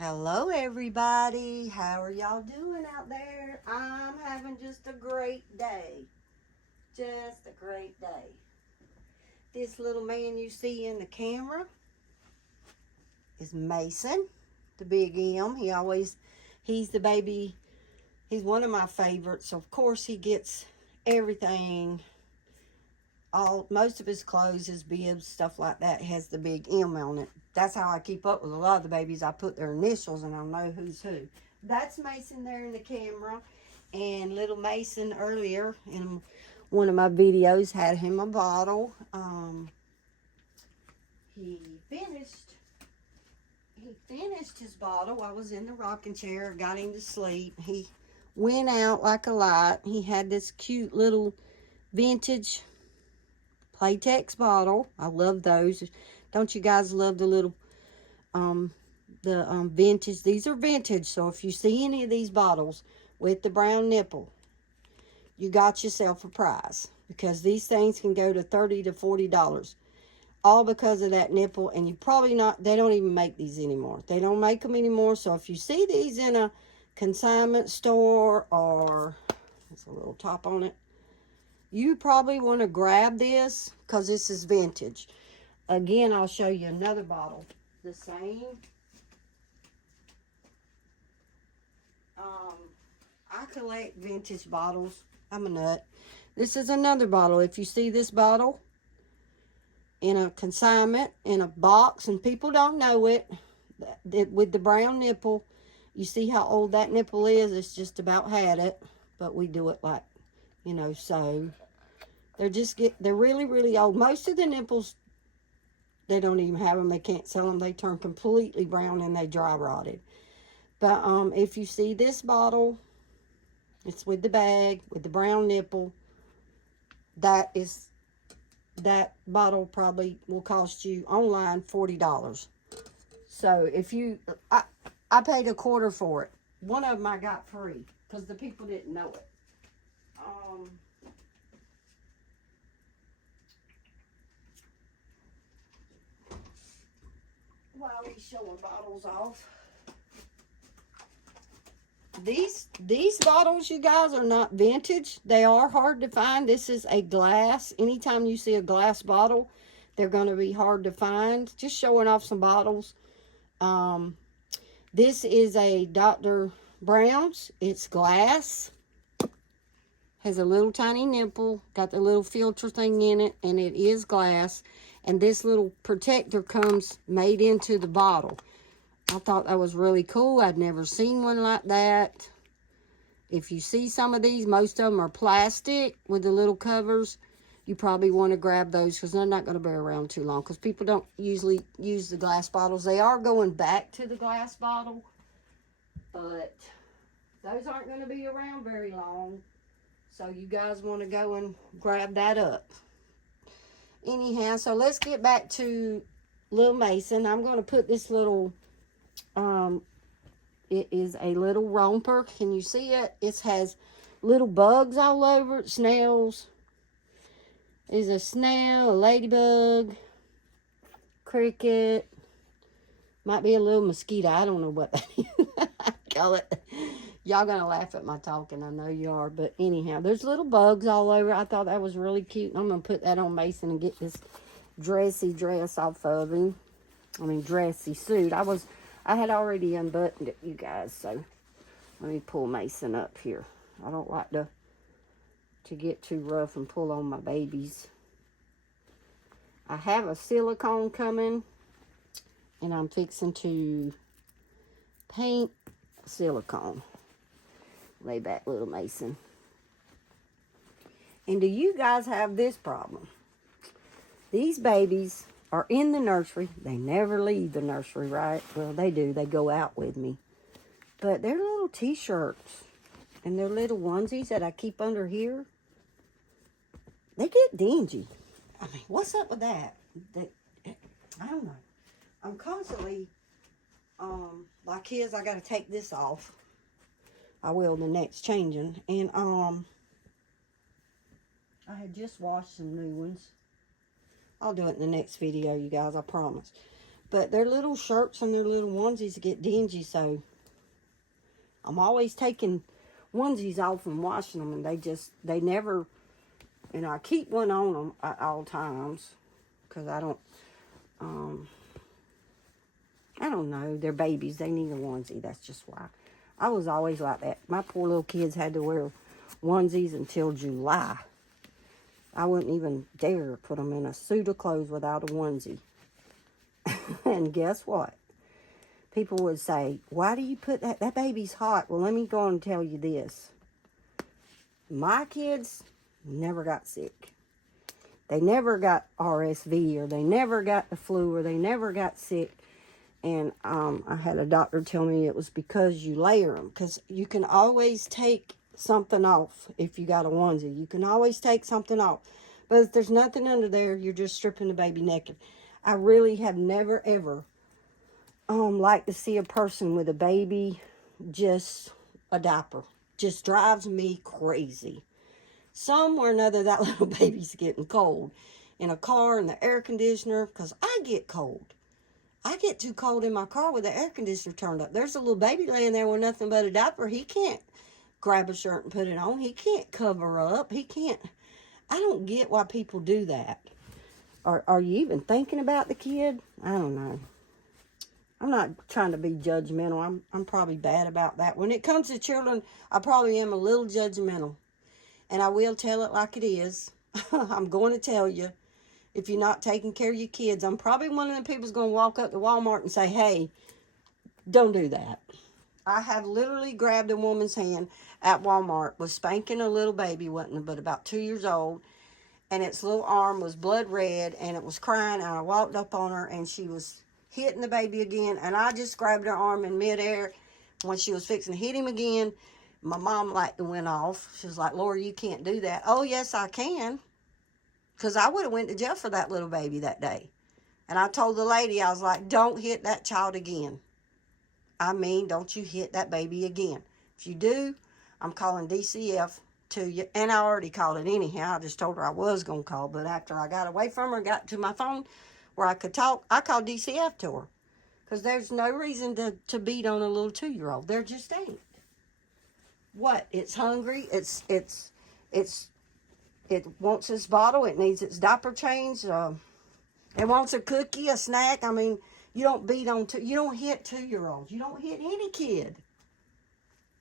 Hello everybody, how are y'all doing out there? I'm having just a great day. Just a great day. This little man you see in the camera is Mason, the big M. He's the baby, he's one of my favorites. So of course he gets everything, most of his clothes, his bibs, stuff like that has the big M on it. That's how I keep up with a lot of the babies. I put their initials and I'll know who's who. That's Mason there in the camera. And little Mason earlier in one of my videos had him a bottle. He finished his bottle. I was in the rocking chair, got him to sleep. He went out like a light. He had this cute little vintage Playtex bottle. I love those. Don't you guys love the little vintage? These are vintage, so if you see any of these bottles with the brown nipple, you got yourself a prize, because these things can go to $30 to $40, all because of that nipple. And you probably not, they don't even make these anymore. They don't make them anymore. So if you see these in a consignment store, or there's a little top on it, you probably want to grab this because this is vintage. Again, I'll show you another bottle. The same. I collect vintage bottles. I'm a nut. This is another bottle. If you see this bottle in a consignment, in a box, and people don't know it, with the brown nipple, you see how old that nipple is? It's just about had it, but we do it like, so. They're really, really old. Most of the nipples, they don't even have them. They can't sell them. They turn completely brown and they dry rotted. But if you see this bottle, it's with the bag, with the brown nipple. That bottle probably will cost you online $40. So if I paid a quarter for it. One of them I got free because the people didn't know it. While he's showing bottles off, these bottles, you guys, are not vintage. They are hard to find. This is a glass. Anytime you see a glass bottle, they're going to be hard to find. Just showing off some bottles. This is a Dr. Brown's. It's glass. Has a little tiny nipple. Got the little filter thing in it, and it is glass. And this little protector comes made into the bottle. I thought that was really cool. I'd never seen one like that. If you see some of these, most of them are plastic with the little covers. You probably want to grab those because they're not going to be around too long, because people don't usually use the glass bottles. They are going back to the glass bottle, but those aren't going to be around very long. So you guys want to go and grab that up. Anyhow, so let's get back to Little Mason. I'm going to put this little, it is a little romper. Can you see it? It has little bugs all over it, snails. There's a snail, a ladybug, cricket. Might be a little mosquito. I don't know what that is. I call it. Y'all gonna laugh at my talking, I know you are. But anyhow, there's little bugs all over. I thought that was really cute. I'm gonna put that on Mason and get this dressy dress off of him. Dressy suit. I had already unbuttoned it, you guys. So let me pull Mason up here. I don't like to get too rough and pull on my babies. I have a silicone coming, and I'm fixing to paint silicone. Lay back, Little Mason. And do you guys have this problem? These babies are in the nursery. They never leave the nursery, right? Well, they do. They go out with me. But their little t-shirts and their little onesies that I keep under here, they get dingy. What's up with that? I don't know. I'm constantly, like his, I got to take this off. I will the next changing. And I had just washed some new ones. I'll do it in the next video, you guys, I promise. But their little shirts and their little onesies get dingy, so I'm always taking onesies off and washing them, and they never, I keep one on them at all times, because I don't know, they're babies, they need a onesie, that's just why. I was always like that. My poor little kids had to wear onesies until July. I wouldn't even dare put them in a suit of clothes without a onesie. And guess what? People would say, why do you put that? That baby's hot. Well, let me go and tell you this. My kids never got sick. They never got RSV, or they never got the flu, or they never got sick. And I had a doctor tell me it was because you layer them. Because you can always take something off if you got a onesie. You can always take something off. But if there's nothing under there, you're just stripping the baby naked. I really have never, ever liked to see a person with a baby, just a diaper. Just drives me crazy. Some or another, that little baby's getting cold. In a car, in the air conditioner, because I get cold. I get too cold in my car with the air conditioner turned up. There's a little baby laying there with nothing but a diaper. He can't grab a shirt and put it on. He can't cover up. He can't. I don't get why people do that. Are you even thinking about the kid? I don't know. I'm not trying to be judgmental. I'm probably bad about that. When it comes to children, I probably am a little judgmental. And I will tell it like it is. I'm going to tell you. If you're not taking care of your kids, I'm probably one of them people who's going to walk up to Walmart and say, hey, don't do that. I have literally grabbed a woman's hand at Walmart, was spanking a little baby, wasn't but about 2 years old, and its little arm was blood red, and it was crying, and I walked up on her, and she was hitting the baby again, and I just grabbed her arm in midair. When she was fixing to hit him again, my mom went off. She was like, Laura, you can't do that. Oh, yes, I can. Because I would have went to jail for that little baby that day. And I told the lady, I was like, don't hit that child again. I mean, don't you hit that baby again. If you do, I'm calling DCF to you. And I already called it anyhow. I just told her I was going to call. But after I got away from her and got to my phone where I could talk, I called DCF to her. Because there's no reason to beat on a little 2-year-old. There just ain't. What? It's hungry. It wants its bottle. It needs its diaper changed. It wants a cookie, a snack. I mean, you don't beat on you don't hit 2-year-olds. You don't hit any kid.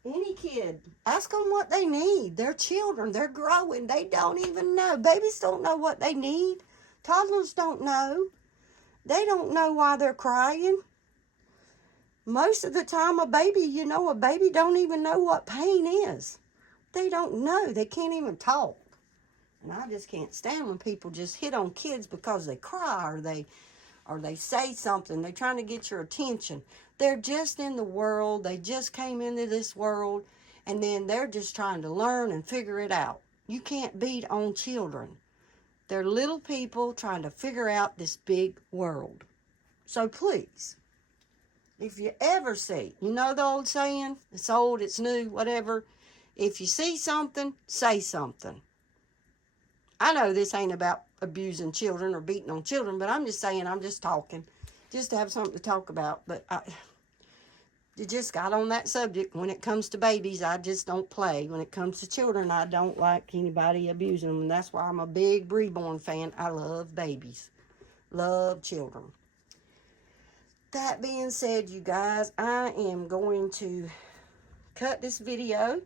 Any kid. Ask them what they need. They're children. They're growing. They don't even know. Babies don't know what they need. Toddlers don't know. They don't know why they're crying. Most of the time, a baby don't even know what pain is. They don't know. They can't even talk. And I just can't stand when people just hit on kids because they cry or they say something. They're trying to get your attention. They're just in the world. They just came into this world, and then they're just trying to learn and figure it out. You can't beat on children. They're little people trying to figure out this big world. So please, if you ever see, the old saying, it's old, it's new, whatever. If you see something, say something. I know this ain't about abusing children or beating on children, but I'm just saying, I'm just talking, just to have something to talk about. But you just got on that subject. When it comes to babies, I just don't play. When it comes to children, I don't like anybody abusing them, and that's why I'm a big Reborn fan. I love babies, love children. That being said, you guys, I am going to cut this video.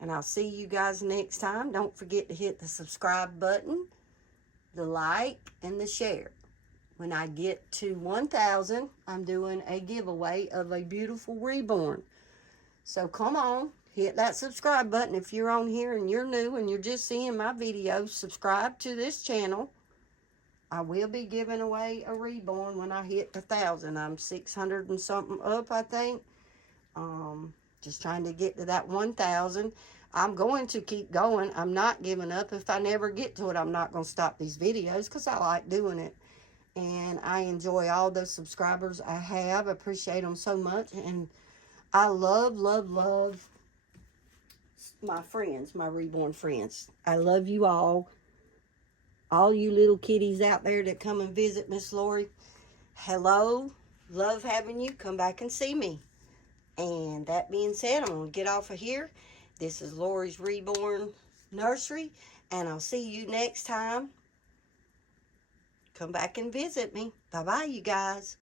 And I'll see you guys next time. Don't forget to hit the subscribe button, the like, and the share. When I get to 1,000, I'm doing a giveaway of a beautiful Reborn. So come on, hit that subscribe button. If you're on here and you're new and you're just seeing my videos, subscribe to this channel. I will be giving away a Reborn when I hit 1,000. I'm 600 and something up, I think. Just trying to get to that 1,000. I'm going to keep going. I'm not giving up. If I never get to it, I'm not going to stop these videos because I like doing it. And I enjoy all those subscribers I have. I appreciate them so much. And I love, love, love my friends, my Reborn friends. I love you all. All you little kitties out there that come and visit Miss Lori. hello, love having you. Come back and see me. And that being said, I'm going to get off of here. This is Lori's Reborn Nursery, and I'll see you next time. Come back and visit me. Bye-bye, you guys.